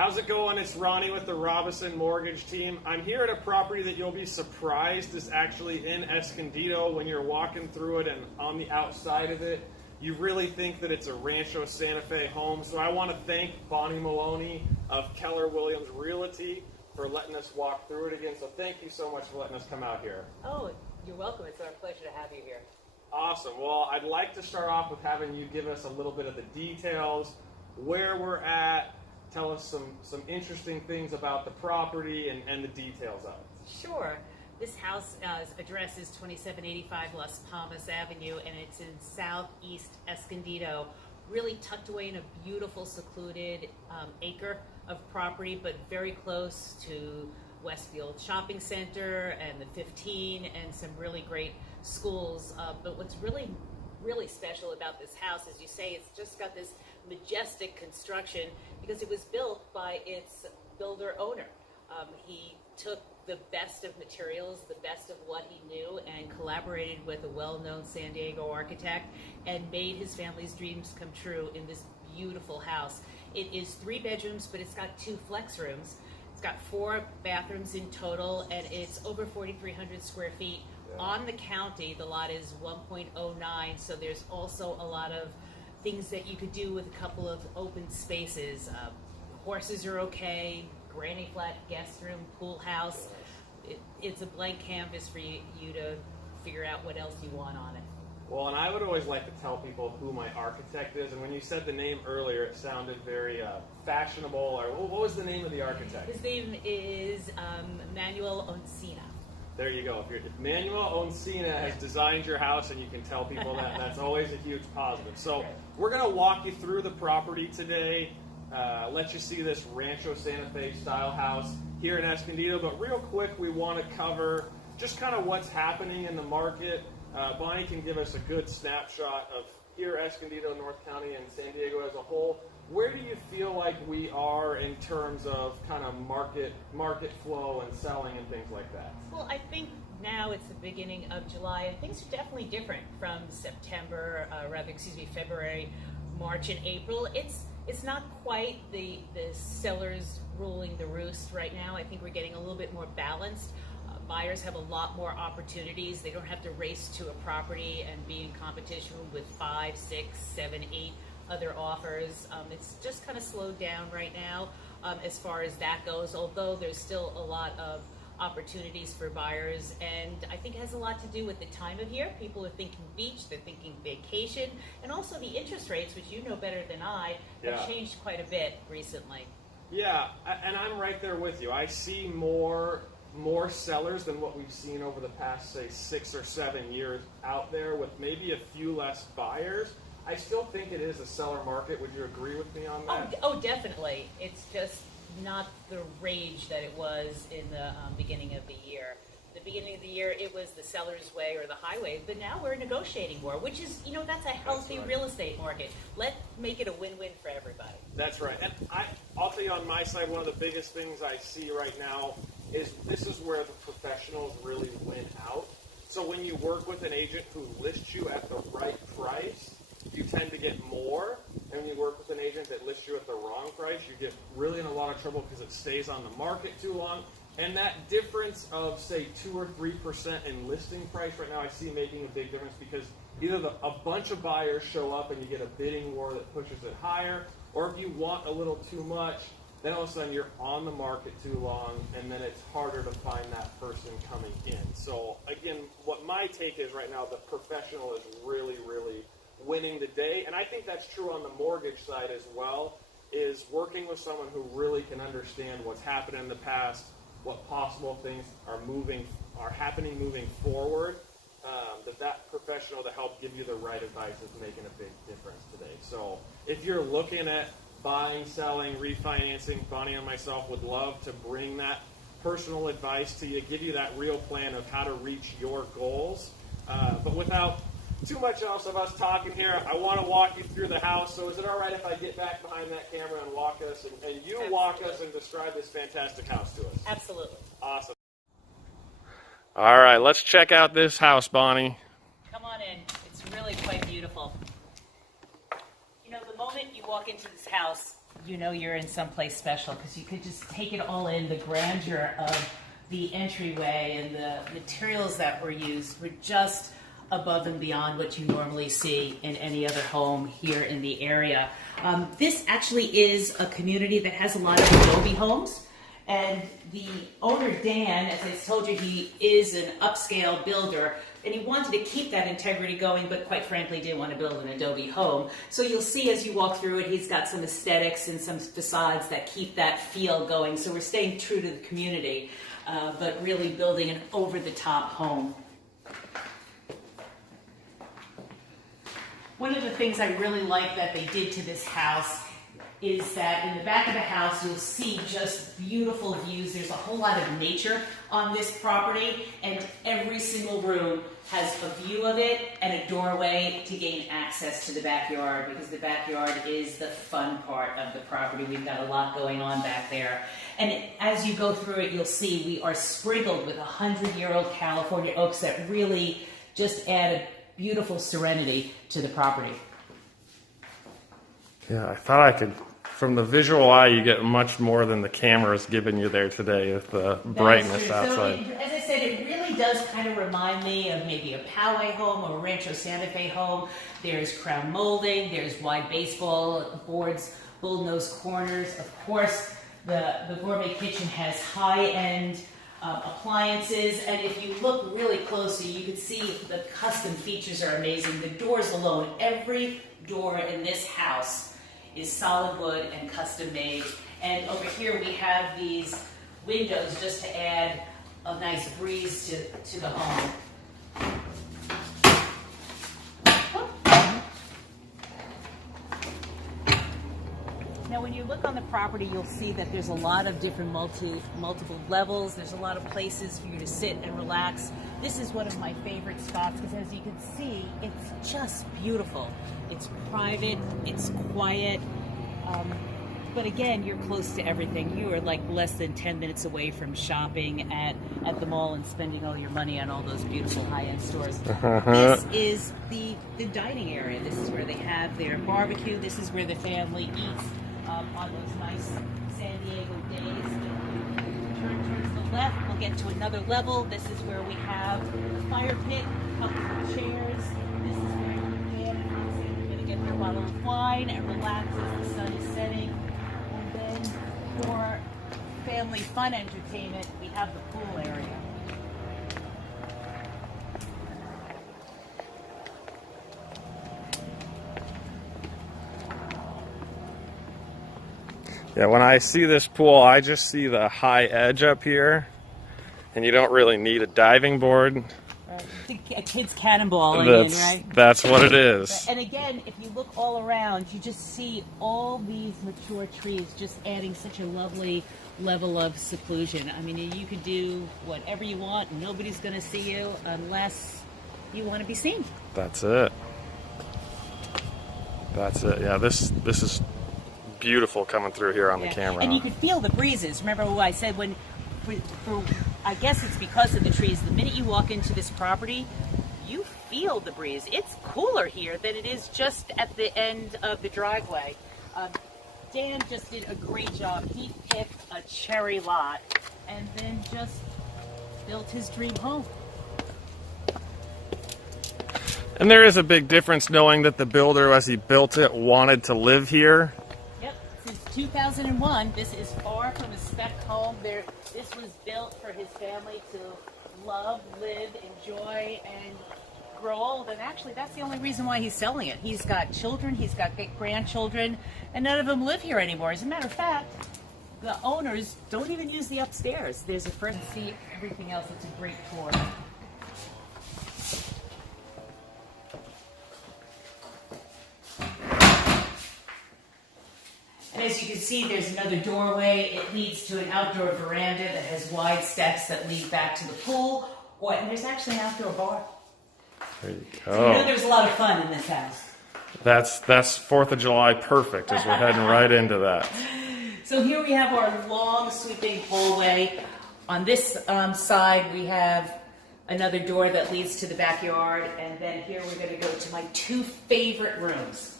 How's it going? It's Ronnie with the Robinson Mortgage Team. I'm here at a property that you'll be surprised is actually in Escondido. When you're walking through it and on the outside of it, you really think that it's a Rancho Santa Fe home. So I want to thank Bonnie Maloney of Keller Williams Realty for letting us walk through it again. So thank you so much for letting us come out here. Oh, you're welcome. It's our pleasure to have you here. Awesome. Well, I'd like to start off with having you give us a little bit of the details, where we're at, tell us some interesting things about the property and the details of it. Sure. This house address is 2785 Las Palmas Avenue, and it's in southeast Escondido, really tucked away in a beautiful, secluded acre of property, but very close to Westfield Shopping Center and the 15 and some really great schools. But what's really special about this house, as you say, it's just got this majestic construction because it was built by its builder owner. He took the best of materials, the best of what he knew, and collaborated with a well-known San Diego architect and made his family's dreams come true in this beautiful house. It is 3 bedrooms, but it's got 2 flex rooms. It's got 4 bathrooms in total, and it's over 4,300 square feet. Yeah. On the county, the lot is 1.09, so there's also a lot of things that you could do with a couple of open spaces. Horses are okay, granny flat guest room, pool house. It's a blank canvas for you to figure out what else you want on it. Well, and I would always like to tell people who my architect is, and when you said the name earlier, it sounded very fashionable, or what was the name of the architect? His name is Manuel Oncina. There you go. If Manuel Oncina has designed your house, and you can tell people that, that's always a huge positive. So we're going to walk you through the property today, let you see this Rancho Santa Fe style house here in Escondido, but real quick we want to cover just kind of what's happening in the market. Bonnie can give us a good snapshot of here, Escondido, North County, and San Diego as a whole. Where do you feel like we are in terms of kind of market flow and selling and things like that? Well, I think now it's the beginning of July, and things are definitely different from February, March, and April. It's not quite the sellers ruling the roost right now. I think we're getting a little bit more balanced. Buyers have a lot more opportunities. They don't have to race to a property and be in competition with 5, 6, 7, 8 other offers. It's just kind of slowed down right now as far as that goes, although there's still a lot of opportunities for buyers, and I think it has a lot to do with the time of year. People are thinking beach, they're thinking vacation, and also the interest rates, which you know better than I, have changed quite a bit recently. Yeah, and I'm right there with you. I see more sellers than what we've seen over the past, say, 6 or 7 years out there, with maybe a few less buyers. I still think it is a seller market. Would you agree with me on that? Oh, definitely. It's just not the rage that it was in the beginning of the year. The beginning of the year, it was the seller's way or the highway, but now we're negotiating more, which is, that's a healthy real estate market. Let's make it a win-win for everybody. That's right. And I'll tell you on my side, one of the biggest things I see right now is this is where the professionals really win out. So when you work with an agent who lists you at the right price, you tend to get more. And when you work with an agent that lists you at the wrong price, you get really in a lot of trouble because it stays on the market too long. And that difference of, say, 2 or 3% in listing price right now, I see making a big difference because either a bunch of buyers show up and you get a bidding war that pushes it higher, or if you want a little too much, then all of a sudden you're on the market too long, and then it's harder to find that person coming in. So again, what my take is right now, the professional is really, really winning the day. And I think that's true on the mortgage side as well, is working with someone who really can understand what's happened in the past, what possible things are happening moving forward, that professional to help give you the right advice is making a big difference today. So if you're looking at buying, selling, refinancing, Bonnie and myself would love to bring that personal advice to you, give you that real plan of how to reach your goals. But without too much else of us talking here, I want to walk you through the house. So is it all right if I get back behind that camera and walk us, and you Absolutely. Walk us and describe this fantastic house to us? Absolutely. Awesome. All right, let's check out this house, Bonnie. Come on in. It's really quite beautiful. The moment you walk into this house, you know you're in someplace special because you could just take it all in. The grandeur of the entryway and the materials that were used were just above and beyond what you normally see in any other home here in the area. This actually is a community that has a lot of adobe homes, and the owner, Dan, as I told you, he is an upscale builder, and he wanted to keep that integrity going, but quite frankly didn't want to build an adobe home. So you'll see as you walk through it, he's got some aesthetics and some facades that keep that feel going. So we're staying true to the community, but really building an over-the-top home. One of the things I really like that they did to this house is that in the back of the house you'll see just beautiful views. There's a whole lot of nature on this property, and every single room has a view of it and a doorway to gain access to the backyard, because the backyard is the fun part of the property. We've got a lot going on back there. And as you go through it, you'll see we are sprinkled with 100-year-old California oaks that really just add a beautiful serenity to the property. Yeah, I thought I could, from the visual eye, you get much more than the camera's giving you there today with the brightness outside. So as I said, it really does kind of remind me of maybe a Poway home or a Rancho Santa Fe home. There's crown molding, there's wide baseball boards, bull-nosed corners. Of course, the gourmet kitchen has high-end appliances, and if you look really closely, you can see the custom features are amazing. The doors alone, every door in this house is solid wood and custom made. And over here we have these windows just to add a nice breeze to the home. Now, when you look on the property, you'll see that there's a lot of different multiple levels. There's a lot of places for you to sit and relax. This is one of my favorite spots because, as you can see, it's just beautiful. It's private, it's quiet, but again, you're close to everything. You are like less than 10 minutes away from shopping at the mall and spending all your money on all those beautiful high-end stores. This is the dining area. This is where they have their barbecue. This is where the family eats on those nice San Diego days. Turn towards the left, we'll get to another level. This is where we have the fire pit, a couple of chairs. This is where you're going to get your bottle of wine and relax as the sun is setting. And then for family fun entertainment, we have the pool area. Yeah, when I see this pool, I just see the high edge up here, and you don't really need a diving board. A kid's cannonballing in, right? That's what it is. And again, if you look all around, you just see all these mature trees just adding such a lovely level of seclusion. I mean, you could do whatever you want, and nobody's going to see you unless you want to be seen. That's it. That's it. Yeah, this is beautiful coming through here on the camera. And you could feel the breezes. Remember what I said when, I guess it's because of the trees. The minute you walk into this property, you feel the breeze. It's cooler here than it is just at the end of the driveway. Dan just did a great job. He picked a cherry lot and then just built his dream home. And there is a big difference knowing that the builder, as he built it, wanted to live here. 2001, this is far from a spec home. This was built for his family to love, live, enjoy, and grow old. And actually, that's the only reason why he's selling it. He's got children, he's got grandchildren, and none of them live here anymore. As a matter of fact, the owners don't even use the upstairs. There's a front seat, everything else. It's a great tour. And as you can see, there's another doorway. It leads to an outdoor veranda that has wide steps that lead back to the pool. And there's actually an outdoor bar. There you go. So you know there's a lot of fun in this house. That's 4th of July perfect, as we're heading right into that. So here we have our long sweeping hallway. On this side, we have another door that leads to the backyard. And then here we're going to go to my two favorite rooms.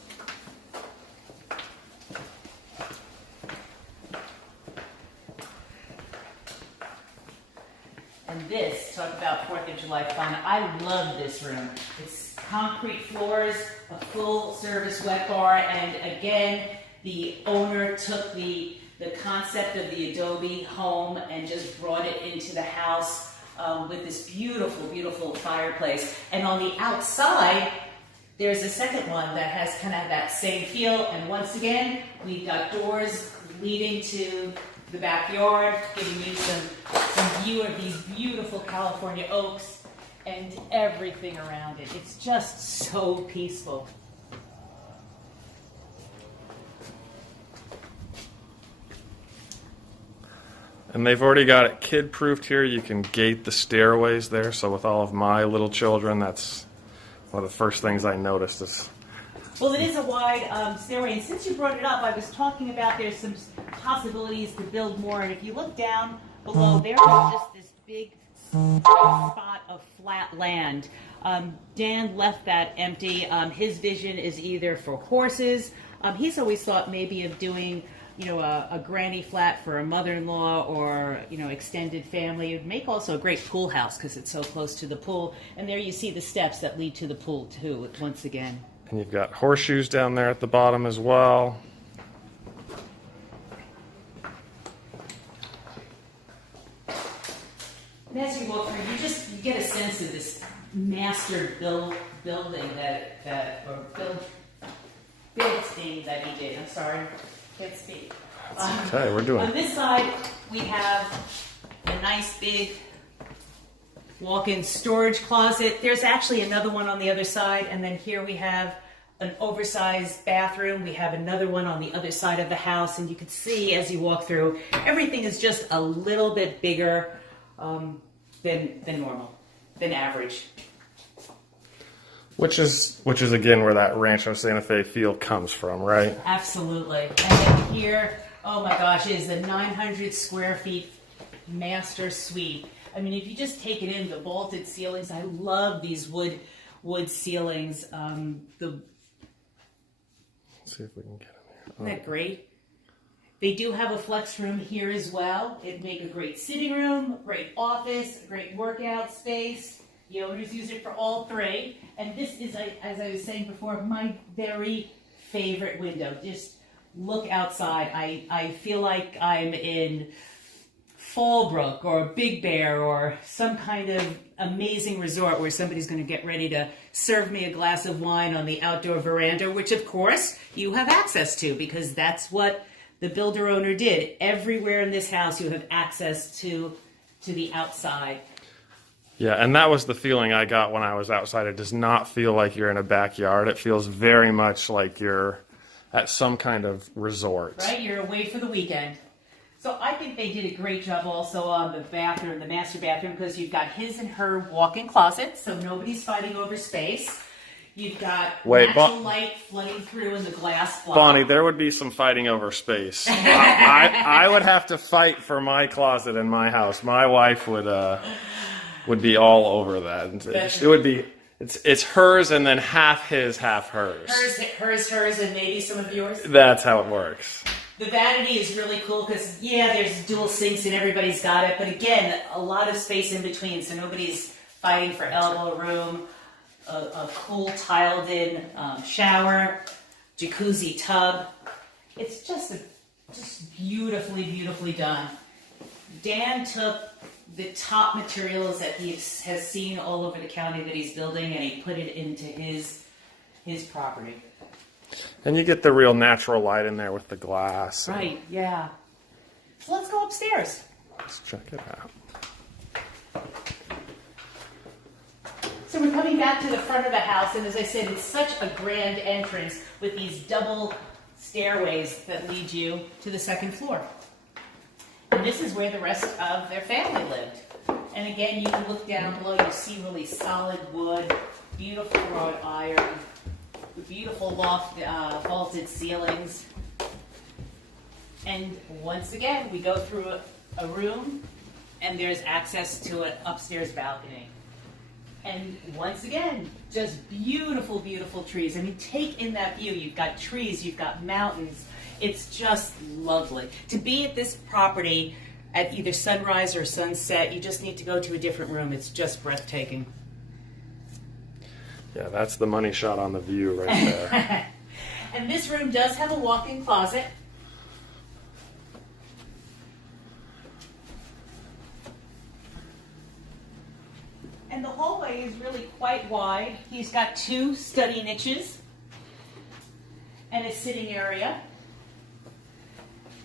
And this, talk about 4th of July fun. I love this room. It's concrete floors, a full service wet bar, and again, the owner took the concept of the Adobe home and just brought it into the house with this beautiful, beautiful fireplace. And on the outside, there's a second one that has kind of that same feel. And once again, we've got doors leading to the backyard, giving you some view of these beautiful California oaks and everything around it. It's just so peaceful. And they've already got it kid-proofed here. You can gate the stairways there. So with all of my little children, that's one of the first things I noticed is. Well, it is a wide stairway, and since you brought it up, I was talking about there's some possibilities to build more, and if you look down below, there is just this big spot of flat land. Dan left that empty. His vision is either for horses. He's always thought maybe of doing, a granny flat for a mother-in-law or, extended family. It would make also a great pool house because it's so close to the pool. And there you see the steps that lead to the pool, too, once again. And you've got horseshoes down there at the bottom as well. And as you walk through, you get a sense of this master building building that he did. I'm sorry, can't speak. Okay, we're doing. On this side, we have a nice big walk-in storage closet. There's actually another one on the other side, and then here we have an oversized bathroom. We have another one on the other side of the house, and you can see as you walk through, everything is just a little bit bigger than normal, than average. Which is again where that Rancho Santa Fe feel comes from, right? Absolutely. And then here, oh my gosh, it is a 900 square feet master suite. I mean, if you just take it in, the vaulted ceilings, I love these wood ceilings. Let's see if we can get in there. Isn't that great? They do have a flex room here as well. It'd make a great sitting room, great office, a great workout space. The owners use it for all three. And this is, as I was saying before, my very favorite window. Just look outside. I feel like I'm in Fallbrook or Big Bear or some kind of amazing resort where somebody's going to get ready to serve me a glass of wine on the outdoor veranda, which of course you have access to because that's what the builder owner did. Everywhere in this house you have access to the outside. Yeah, and that was the feeling I got when I was outside. It does not feel like you're in a backyard. It feels very much like you're at some kind of resort. Right, you're away for the weekend. So I think they did a great job also on the bathroom, the master bathroom, because you've got his and her walk-in closet, so nobody's fighting over space. You've got natural light flooding through in the glass block. Bonnie, there would be some fighting over space. I would have to fight for my closet in my house. My wife would be all over that. It would be it's hers and then half his, half hers. Hers, and maybe some of yours. That's how it works. The vanity is really cool because, yeah, there's dual sinks and everybody's got it. But again, a lot of space in between, so nobody's fighting for elbow room. A cool tiled-in shower, jacuzzi tub. It's just beautifully, beautifully done. Dan took the top materials that he has seen all over the county that he's building, and he put it into his property. And you get the real natural light in there with the glass. Right, yeah. So let's go upstairs. Let's check it out. So we're coming back to the front of the house, and as I said, it's such a grand entrance with these double stairways that lead you to the second floor. And this is where the rest of their family lived. And again, you can look down below, you see really solid wood, beautiful wrought iron, beautiful loft vaulted ceilings. And once again, we go through a room, and there's access to an upstairs balcony. And once again, just beautiful, beautiful trees. I mean, take in that view. You've got trees, you've got mountains. It's just lovely. To be at this property at either sunrise or sunset. You just need to go to a different room. It's just breathtaking. Yeah, that's the money shot on the view right there. And this room does have a walk-in closet. And the hallway is really quite wide. He's got 2 study niches and a sitting area.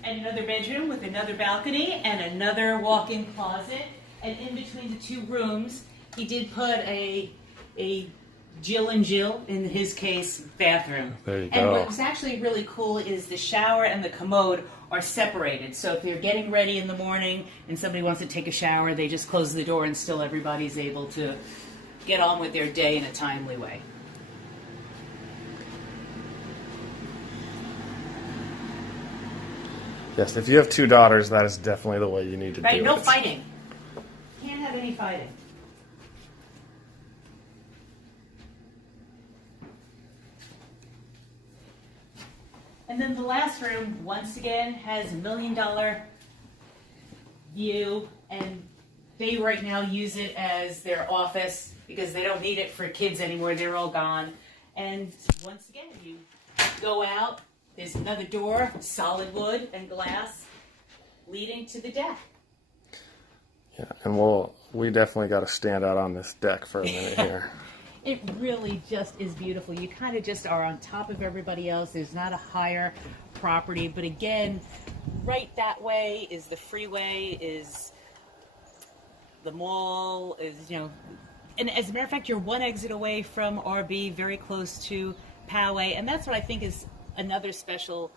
And another bedroom with another balcony and another walk-in closet. And in between the 2 rooms, he did put a Jill and Jill, in his case, bathroom. There you and go. what's actually really cool is the shower and the commode are separated. So if you're getting ready in the morning and somebody wants to take a shower, they just close the door and still everybody's able to get on with their day in a timely way. Yes, if you have 2 daughters, that is definitely the way you need to Right? do No it. fighting. Can't have any fighting. And then the last room, once again, has $1 million view, and they right now use it as their office because they don't need it for kids anymore. They're all gone. And once again, you go out, there's another door, solid wood and glass, leading to the deck. Yeah, and we definitely got to stand out on this deck for a minute here. It really just is beautiful. You kind of just are on top of everybody else. There's not a higher property, but again, right that way is the freeway, is the mall, is, you know, and as a matter of fact, you're 1 exit away from RB, very close to Poway, and that's what I think is another special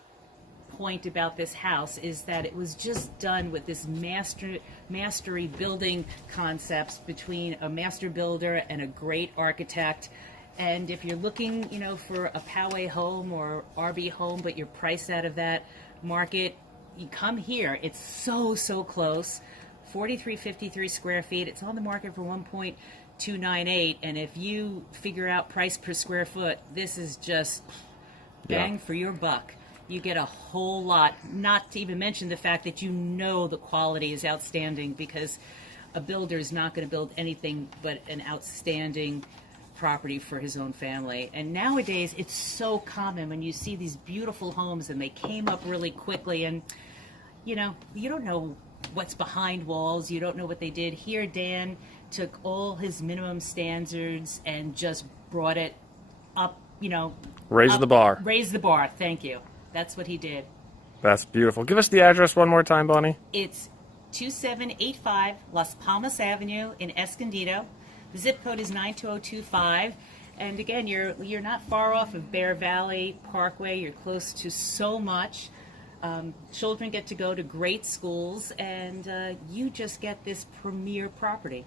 point about this house, is that it was just done with this mastery building concepts between a master builder and a great architect. And if you're looking, you know, for a Poway home or RB home, but you're priced out of that market, you come here. It's so close. 4,353 square feet. It's on the market for 1.298, and if you figure out price per square foot, this is just bang for your buck. You get a whole lot, not to even mention the fact that you know the quality is outstanding, because a builder is not going to build anything but an outstanding property for his own family. And nowadays, it's so common when you see these beautiful homes and they came up really quickly, and you know, you don't know what's behind walls, you don't know what they did. Here, Dan took all his minimum standards and just brought it up, you know. Raise the bar. Raise the bar, thank you. That's what he did. That's beautiful. Give us the address one more time, Bonnie. It's 2785 Las Palmas Avenue in Escondido. The zip code is 92025. And again, you're not far off of Bear Valley Parkway. You're close to so much. Children get to go to great schools, and you just get this premier property.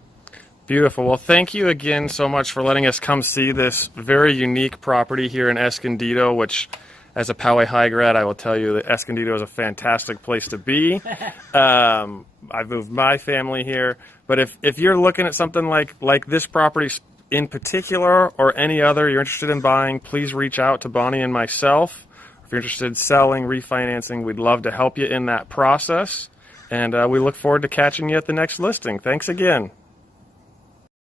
Beautiful. Well, thank you again so much for letting us come see this very unique property here in Escondido, which, as a Poway High grad, I will tell you that Escondido is a fantastic place to be. I've moved my family here, but if you're looking at something like this property in particular, or any other you're interested in buying, please reach out to Bonnie and myself. If you're interested in selling, refinancing, we'd love to help you in that process. And we look forward to catching you at the next listing. Thanks again.